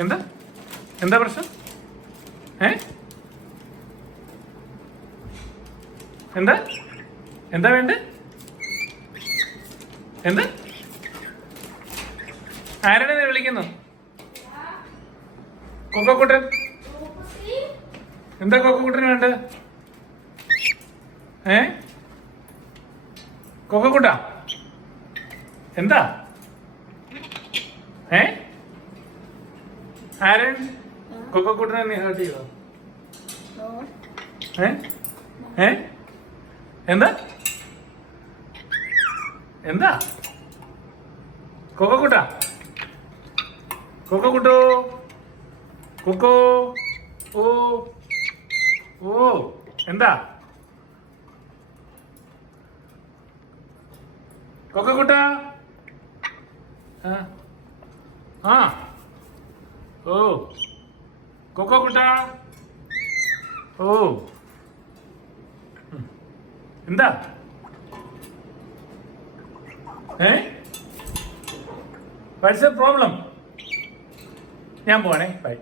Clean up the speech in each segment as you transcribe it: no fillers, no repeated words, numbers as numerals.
എന്താ എന്താ പ്രശ്നം? ഏ എന്താ എന്താ വേണ്ട? എന്താ ആരാണ് നീ വിളിക്കുന്നു? കൊക്കക്കുട്ടൻ. എന്താ കൊക്കക്കുട്ടന് വേണ്ട? ഏ കൊക്കക്കുട്ട എന്താ? ഏ ആരൻ കൊക്കക്കുട്ടനെ നീ ഹേർട്ട് ചെയ്തോ? ഏ ഏ എന്താ എന്താ കൊക്കക്കുട്ട കൊക്കക്കുട്ടോ കൊക്കോ ഓ ഓ എന്താ കൊക്കക്കുട്ട ആ ഓ കൊക്കക്കുട്ട ഓ എന്താ വാട്ട്സ് എ പ്രോബ്ലം? ഞാൻ പോവാണേ, ബൈ.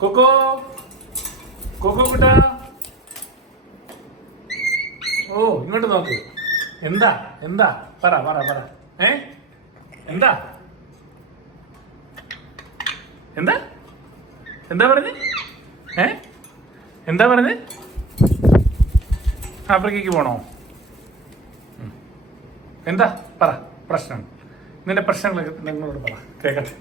കൊക്കോ കൊക്കോ കുട്ട ഓ ഇങ്ങോട്ട് നോക്ക്. എന്താ എന്താ പറ പറ പറ എന്താ എന്താ എന്താ പറഞ്ഞേ? എന്താ പറഞ്ഞേ? ആഫ്രിക്കയ്ക്ക് പോണോ? എന്താ പറ പ്രശ്നം? നിന്റെ പ്രശ്നങ്ങളൊക്കെ നിങ്ങളോട് പറ കേക്കട്ടെ.